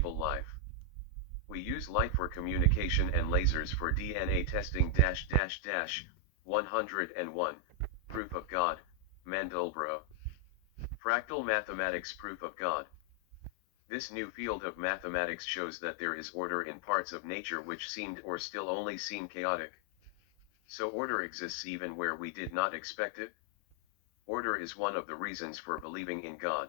stable life. We use light for communication and lasers for DNA testing. 101. Proof of God, Mandelbrot. Fractal mathematics. Proof of God. This new field of mathematics shows that there is order in parts of nature which seemed or still only seem chaotic. So order exists even where we did not expect it. Order is one of the reasons for believing in God.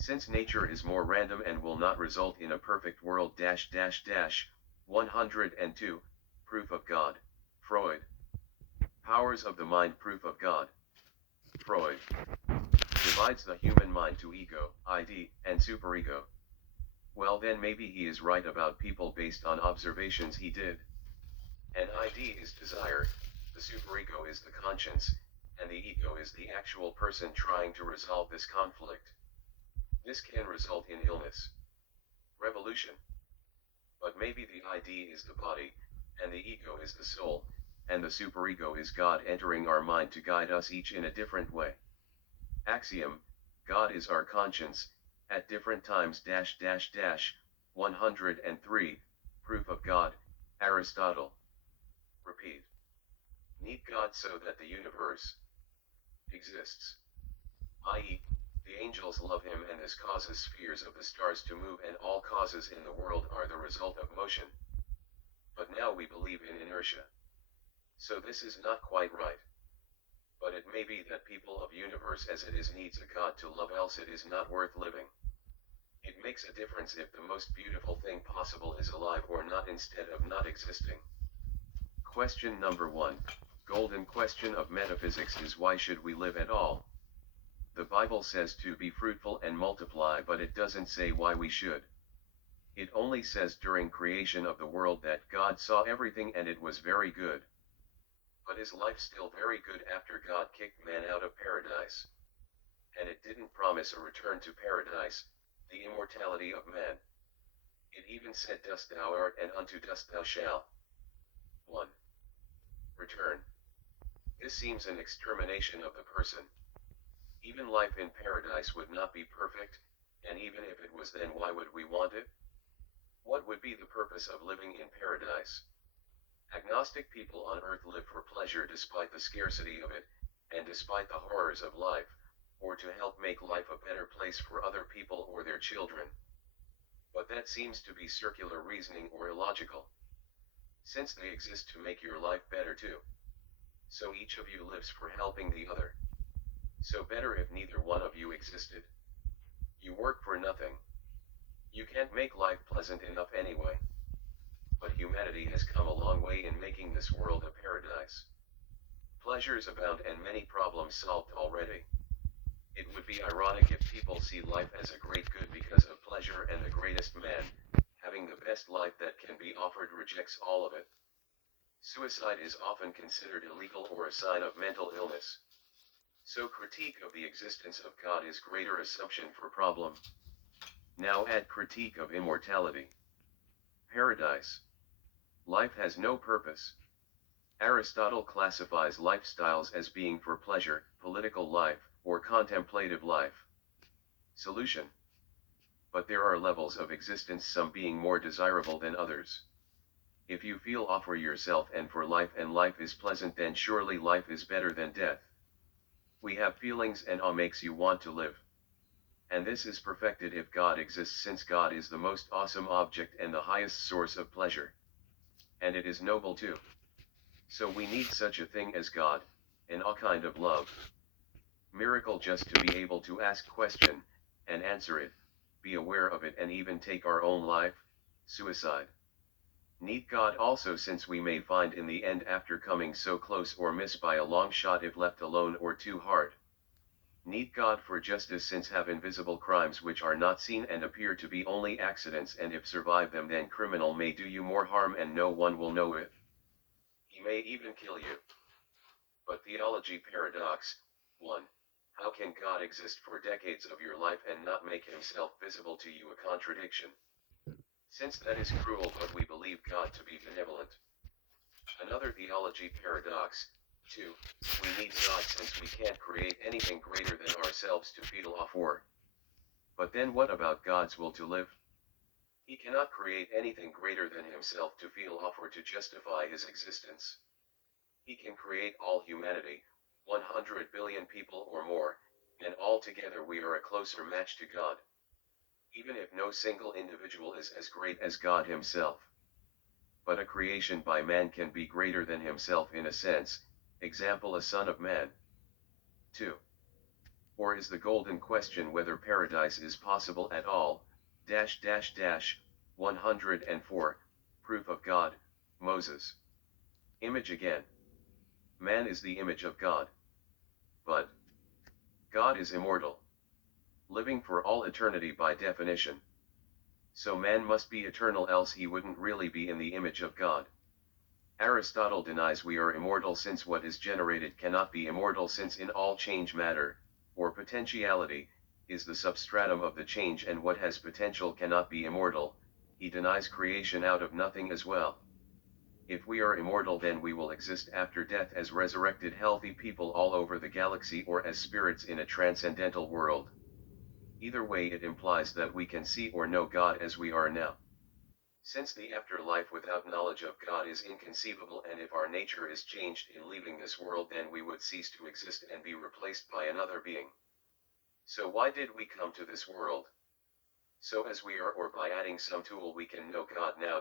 Since nature is more random and will not result in a perfect world. 102. Proof of God, Freud. Powers of the mind. Proof of God. Freud divides the human mind to ego, id, and superego. Well, then maybe he is right about people based on observations he did. An id is desire, the superego is the conscience, and the ego is the actual person trying to resolve this conflict. This can result in illness, revolution. But maybe the id is the body, and the ego is the soul, and the superego is God entering our mind to guide us each in a different way. Axiom, God is our conscience, at different times. 103, Proof of God, Aristotle. Repeat. Need God so that the universe exists. I.e., the angels love him and this causes spheres of the stars to move, and all causes in the world are the result of motion. But now we believe in inertia. So this is not quite right. But it may be that people of universe as it is needs a God to love, else it is not worth living. It makes a difference if the most beautiful thing possible is alive or not instead of not existing. Question number 1. Golden question of metaphysics is, why should we live at all? The Bible says to be fruitful and multiply, but it doesn't say why we should. It only says during creation of the world that God saw everything and it was very good. But is life still very good after God kicked man out of paradise? And it didn't promise a return to paradise, the immortality of man. It even said, dust thou art and unto dust thou shalt. 1. Return. This seems an extermination of the person. Even life in paradise would not be perfect, and even if it was, then why would we want it? What would be the purpose of living in paradise? Agnostic people on earth live for pleasure despite the scarcity of it, and despite the horrors of life, or to help make life a better place for other people or their children. But that seems to be circular reasoning or illogical, since they exist to make your life better too. So each of you lives for helping the other. So better if neither one of you existed. You work for nothing. You can't make life pleasant enough anyway. But humanity has come a long way in making this world a paradise. Pleasures abound and many problems solved already. It would be ironic if people see life as a great good because of pleasure, and the greatest man, having the best life that can be offered, rejects all of it. Suicide is often considered illegal or a sign of mental illness. So critique of the existence of God is greater assumption for problem. Now add critique of immortality. Paradise. Life has no purpose. Aristotle classifies lifestyles as being for pleasure, political life, or contemplative life. Solution. But there are levels of existence, some being more desirable than others. If you feel offer yourself and for life, and life is pleasant, then surely life is better than death. We have feelings and awe makes you want to live. And this is perfected if God exists, since God is the most awesome object and the highest source of pleasure. And it is noble too. So we need such a thing as God, an awe kind of love. Miracle just to be able to ask question, and answer it, be aware of it, and even take our own life, suicide. Need God also, since we may find in the end after coming so close or miss by a long shot if left alone or too hard. Need God for justice, since have invisible crimes which are not seen and appear to be only accidents, and if survive them then criminal may do you more harm and no one will know it. He may even kill you. But theology paradox. 1. How can God exist for decades of your life and not make himself visible to you? A contradiction. Since that is cruel, but we believe God to be benevolent. Another theology paradox. 2. We need God since we can't create anything greater than ourselves to feel awe for. But then what about God's will to live? cannot create anything greater than himself to feel off or to justify his existence. He can create all humanity, 100 billion people or more, and all together we are a closer match to God. Even if no single individual is as great as God himself. But a creation by man can be greater than himself in a sense, example a son of man. 2. Or is the golden question whether paradise is possible at all, 104, proof of God, Moses. Image again. Man is the image of God. But God is immortal, living for all eternity by definition. So man must be eternal, else he wouldn't really be in the image of God. Aristotle denies we are immortal, since what is generated cannot be immortal, since in all change matter, or potentiality, is the substratum of the change, and what has potential cannot be immortal. He denies creation out of nothing as well. If we are immortal, then we will exist after death as resurrected healthy people all over the galaxy, or as spirits in a transcendental world. Either way, it implies that we can see or know God as we are now. Since the afterlife without knowledge of God is inconceivable, and if our nature is changed in leaving this world, then we would cease to exist and be replaced by another being. So why did we come to this world? So as we are, or by adding some tool we can know God now,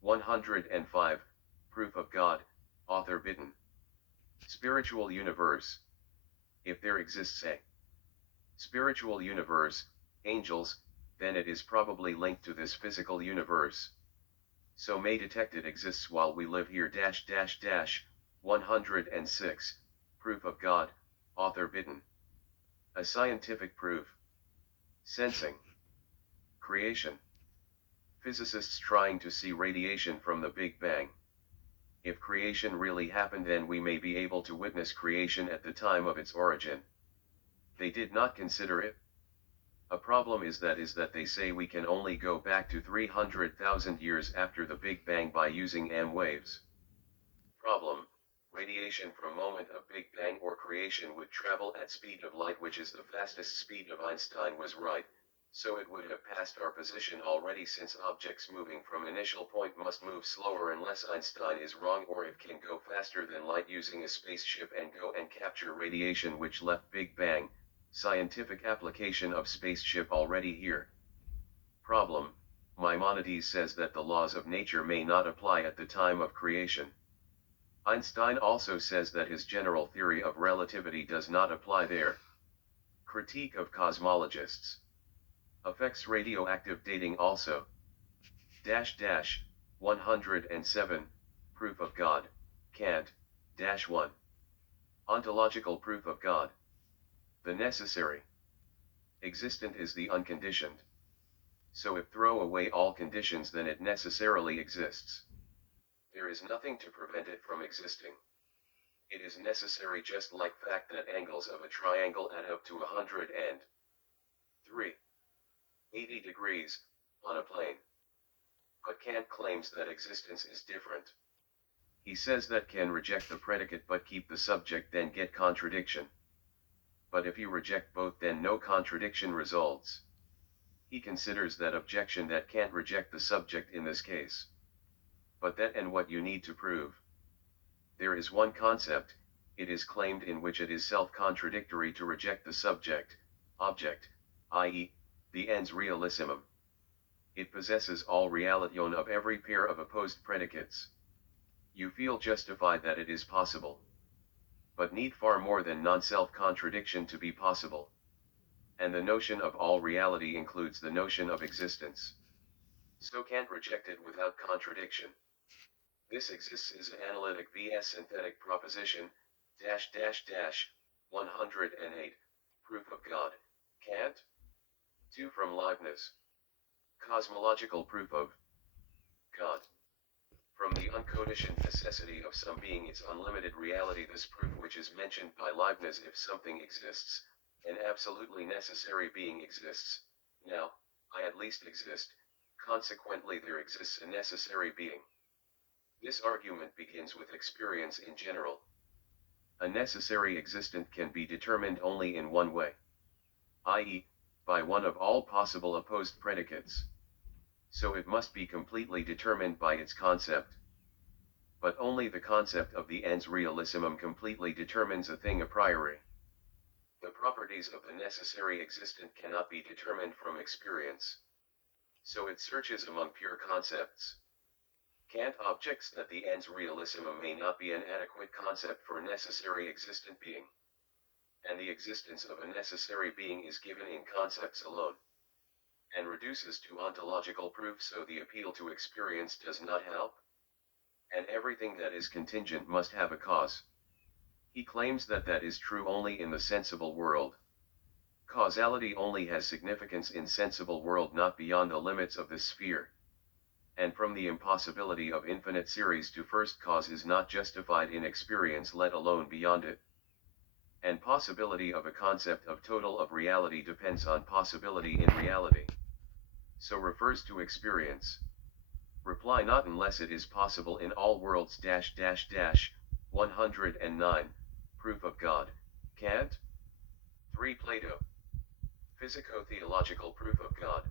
105, proof of God, author Bitten. Spiritual universe. If there exists a spiritual universe, angels, then it is probably linked to this physical universe. So may detect it exists while we live here, 106, proof of God, author Bitten. A scientific proof. Sensing. Creation. Physicists trying to see radiation from the Big Bang. If creation really happened, then we may be able to witness creation at the time of its origin. They did not consider it. A problem is that they say we can only go back to 300,000 years after the Big Bang by using M waves. Problem: radiation from moment of Big Bang or creation would travel at speed of light, which is the fastest speed of Einstein was right, so it would have passed our position already, since objects moving from initial point must move slower unless Einstein is wrong, or it can go faster than light using a spaceship and go and capture radiation which left Big Bang. Scientific application of spaceship already here. Problem: Maimonides says that the laws of nature may not apply at the time of creation. Einstein also says that his general theory of relativity does not apply there. Critique of cosmologists. Affects radioactive dating also. 107, proof of God, Kant, 1. Ontological proof of God. The necessary. Existent is the unconditioned. So if throw away all conditions, then it necessarily exists. There is nothing to prevent it from existing. It is necessary, just like fact that angles of a triangle add up to 103.80 degrees, on a plane. But Kant claims that existence is different. He says that can reject the predicate but keep the subject, then get contradiction. But if you reject both, then no contradiction results. He considers that objection that can't reject the subject in this case. But that and what you need to prove. There is one concept, it is claimed, in which it is self-contradictory to reject the subject, object, i.e., the ens realissimum. It possesses all realition of every pair of opposed predicates. You feel justified that it is possible. But need far more than non-self-contradiction to be possible. And the notion of all reality includes the notion of existence. So can't reject it without contradiction. This exists is an analytic vs synthetic proposition, 108, proof of God, Kant. 2 from Leibniz. Cosmological proof of God. From the unconditioned necessity of some being, its unlimited reality, this proof which is mentioned by Leibniz: if something exists, an absolutely necessary being exists, now, I at least exist, consequently there exists a necessary being. This argument begins with experience in general. A necessary existent can be determined only in one way, i.e., by one of all possible opposed predicates. so it must be completely determined by its concept. But only the concept of the ens realissimum completely determines a thing a priori. The properties of the necessary existent cannot be determined from experience. So it searches among pure concepts. Kant objects that the ens realissimum may not be an adequate concept for necessary existent being. And the existence of a necessary being is given in concepts alone. And reduces to ontological proof, so the appeal to experience does not help. And everything that is contingent must have a cause. He claims that that is true only in the sensible world. Causality only has significance in sensible world, not beyond the limits of this sphere. And from the impossibility of infinite series to first cause is not justified in experience, let alone beyond it. And possibility of a concept of total of reality depends on possibility in reality. So refers to experience. Reply not unless it is possible in all worlds 109, Proof of God, Kant. 3 Plato. Physico-theological proof of God.